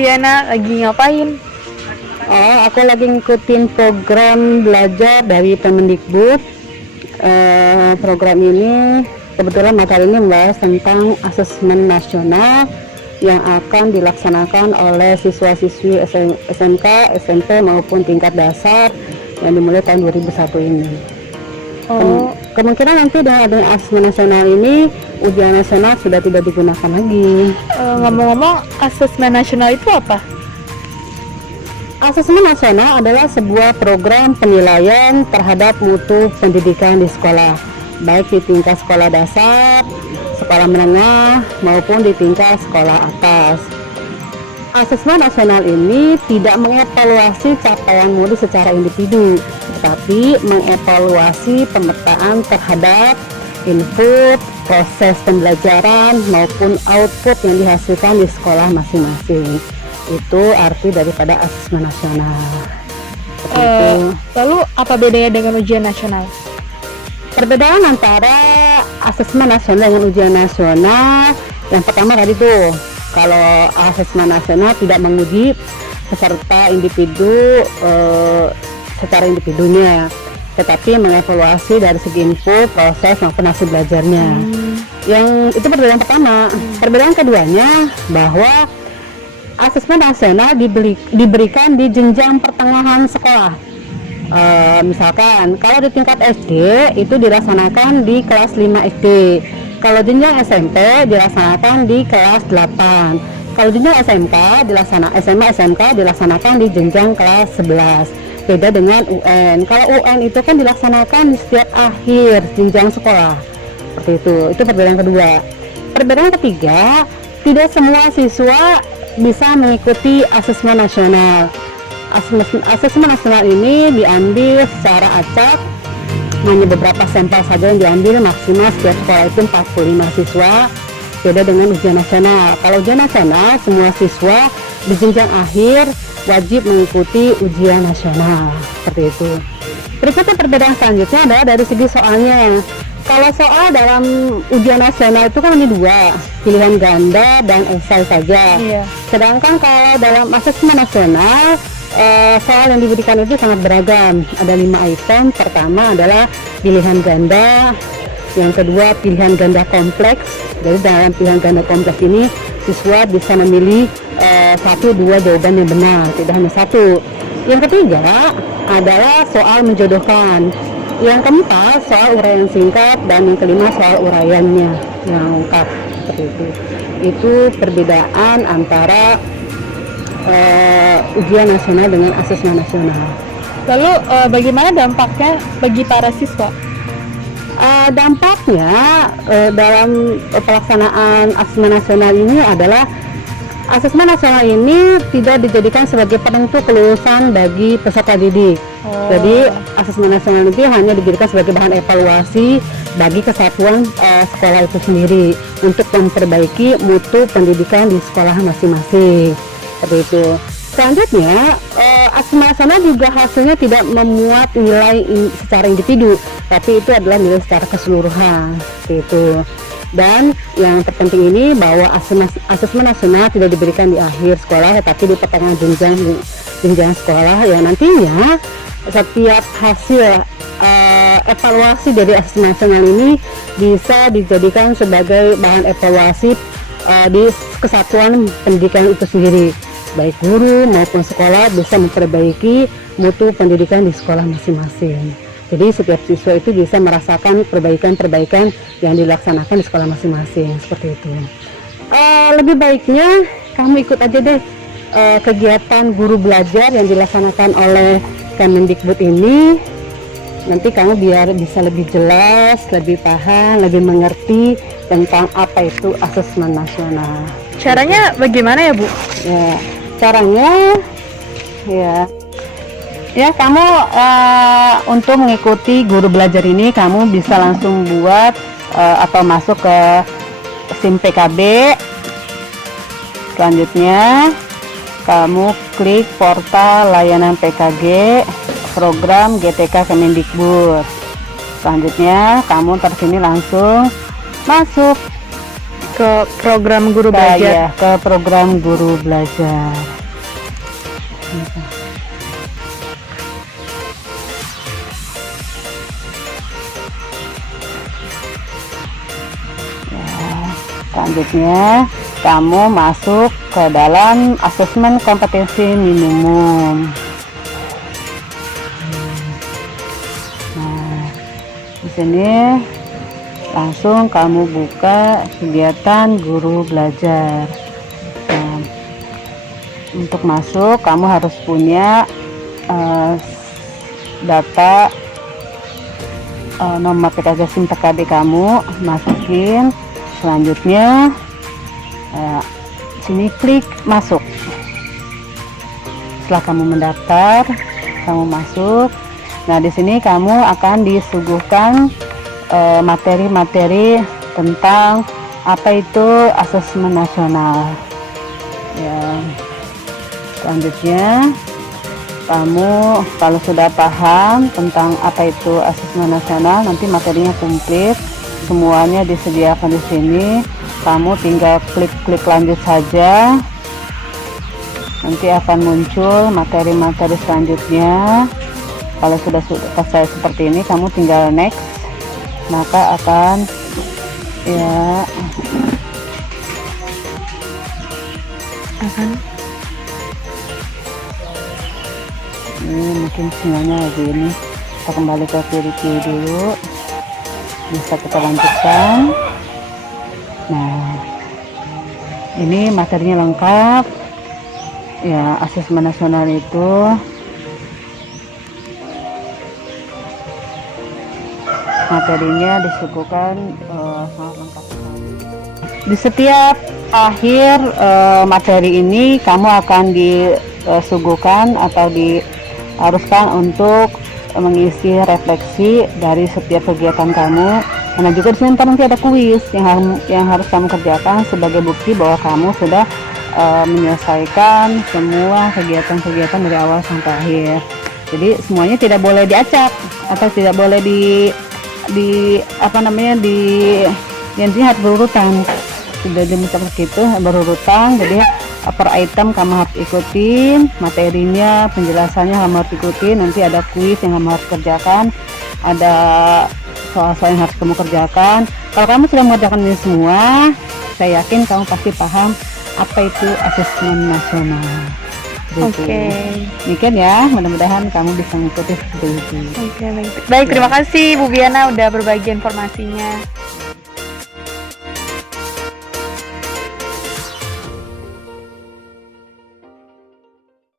Viana lagi ngapain? Oh, aku lagi ngikutin program belajar dari Kemendikbud. Program ini kebetulan materi ini membahas tentang asesmen nasional yang akan dilaksanakan oleh siswa-siswi SMK, SMP maupun tingkat dasar yang dimulai tahun 2001 ini. Kemungkinan nanti dengan adanya asesmen nasional ini, ujian nasional sudah tidak digunakan lagi. Ngomong-ngomong, asesmen nasional itu apa? Asesmen nasional adalah sebuah program penilaian terhadap mutu pendidikan di sekolah, baik di tingkat sekolah dasar, sekolah menengah, maupun di tingkat sekolah atas. Asesmen nasional ini tidak mengevaluasi capaian murid secara individu, tetapi mengevaluasi pemetaan terhadap input, proses pembelajaran, maupun output yang dihasilkan di sekolah masing-masing. Itu arti daripada asesmen nasional. Lalu apa bedanya dengan ujian nasional? Perbedaan antara asesmen nasional dengan ujian nasional, yang pertama tadi tuh, kalau asesmen nasional tidak menguji peserta individu secara individunya, tetapi mengevaluasi dari segi input, proses maupun hasil belajarnya. Yang itu perbedaan pertama. Perbedaan keduanya bahwa asesmen nasional diberikan di jenjang pertengahan sekolah. Misalkan kalau di tingkat SD itu dilaksanakan di kelas 5 SD. Kalau jenjang SMP dilaksanakan di kelas 8. Kalau jenjang SMA SMK dilaksanakan di jenjang kelas 11. Beda dengan UN. Kalau UN itu kan dilaksanakan di setiap akhir jenjang sekolah. Seperti itu. Itu perbedaan kedua. Perbedaan ketiga, tidak semua siswa bisa mengikuti asesmen nasional. Asesmen nasional ini diambil secara acak, hanya beberapa sampel saja yang diambil, maksimal setiap sekolah itu 45 siswa. Beda dengan ujian nasional. Kalau ujian nasional, semua siswa di jenjang akhir wajib mengikuti ujian nasional. Seperti itu. Berikutnya perbedaan selanjutnya adalah dari segi soalnya. Kalau soal dalam ujian nasional itu kan hanya dua, pilihan ganda dan esai saja. Iya. Sedangkan kalau dalam asesmen nasional, soal yang diberikan itu sangat beragam. Ada 5 item. Pertama adalah pilihan ganda, yang kedua pilihan ganda kompleks. Jadi dalam pilihan ganda kompleks ini siswa bisa memilih 1-2 jawaban yang benar, tidak hanya satu. Yang ketiga adalah soal menjodohkan. Yang keempat soal uraian singkat, dan yang kelima soal uraiannya yang lengkap. Seperti itu. Itu perbedaan antara ujian nasional dengan asesmen nasional. Lalu bagaimana dampaknya bagi para siswa? Dampaknya dalam pelaksanaan asesmen nasional ini adalah asesmen nasional ini tidak dijadikan sebagai penentu kelulusan bagi peserta didik. Jadi asesmen nasional itu hanya dijadikan sebagai bahan evaluasi bagi kesatuan sekolah itu sendiri untuk memperbaiki mutu pendidikan di sekolah masing-masing. Seperti itu. Selanjutnya, asesmen nasional juga hasilnya tidak memuat nilai secara individu, tapi itu adalah nilai secara keseluruhan. Seperti itu. Dan yang terpenting ini bahwa asesmen nasional tidak diberikan di akhir sekolah, tetapi di pertengahan jenjang sekolah, yang nantinya setiap hasil evaluasi dari asesmen nasional ini bisa dijadikan sebagai bahan evaluasi di kesatuan pendidikan itu sendiri. Baik guru maupun sekolah bisa memperbaiki mutu pendidikan di sekolah masing-masing. Jadi setiap siswa itu bisa merasakan perbaikan-perbaikan yang dilaksanakan di sekolah masing-masing. Seperti itu. Lebih baiknya kamu ikut aja deh kegiatan guru belajar yang dilaksanakan oleh Kemendikbud ini. Nanti kamu biar bisa lebih jelas, lebih paham, lebih mengerti tentang apa itu asesmen nasional. Caranya bagaimana ya, Bu? Ya, caranya ya kamu untuk mengikuti guru belajar ini, kamu bisa langsung buat atau masuk ke SIM PKB. Selanjutnya kamu klik portal layanan PKG program GTK Kemendikbud. Selanjutnya kamu tersini langsung masuk ke program guru Nah, belajar. ya, ke program guru belajar. Selanjutnya, kamu masuk ke dalam asesmen kompetensi minimum. Nah, di sini langsung kamu buka kegiatan guru belajar. Nah, untuk masuk, kamu harus punya data nomor PKK SIM PKD kamu, masukin. Selanjutnya sini klik masuk. Setelah kamu mendaftar, kamu masuk. Nah, di sini kamu akan disuguhkan materi-materi tentang apa itu asesmen nasional. Ya. Selanjutnya kamu kalau sudah paham tentang apa itu asesmen nasional, nanti materinya komplit. Semuanya disediakan di sini. Kamu tinggal klik lanjut saja. Nanti akan muncul materi-materi selanjutnya. Kalau sudah selesai seperti ini, kamu tinggal next. Maka akan ini mungkin sinyalnya lagi ini. Kita kembali ke review dulu. Bisa kita lanjutkan. Nah, ini materinya lengkap ya. Asesmen nasional itu materinya disuguhkan sangat lengkap. Di setiap akhir materi ini kamu akan disuguhkan atau diharuskan untuk mengisi refleksi dari setiap kegiatan kamu. Karena juga di sini nanti ada kuis yang harus kamu kerjakan sebagai bukti bahwa kamu sudah menyelesaikan semua kegiatan-kegiatan dari awal sampai akhir. Jadi semuanya tidak boleh diacak atau tidak boleh intinya harus berurutan. Sudah diminta begitu berurutan. Jadi per item kamu harus ikutin materinya, penjelasannya kamu harus ikutin. Nanti ada kuis yang kamu harus kerjakan, ada soal-soal yang harus kamu kerjakan. Kalau kamu sudah mengerjakan ini semua, saya yakin kamu pasti paham apa itu asesmen nasional. Oke. Demikian ya, mudah-mudahan kamu bisa mengikuti seperti itu. Oke, baik. Baik, terima kasih Bu Biana udah berbagi informasinya.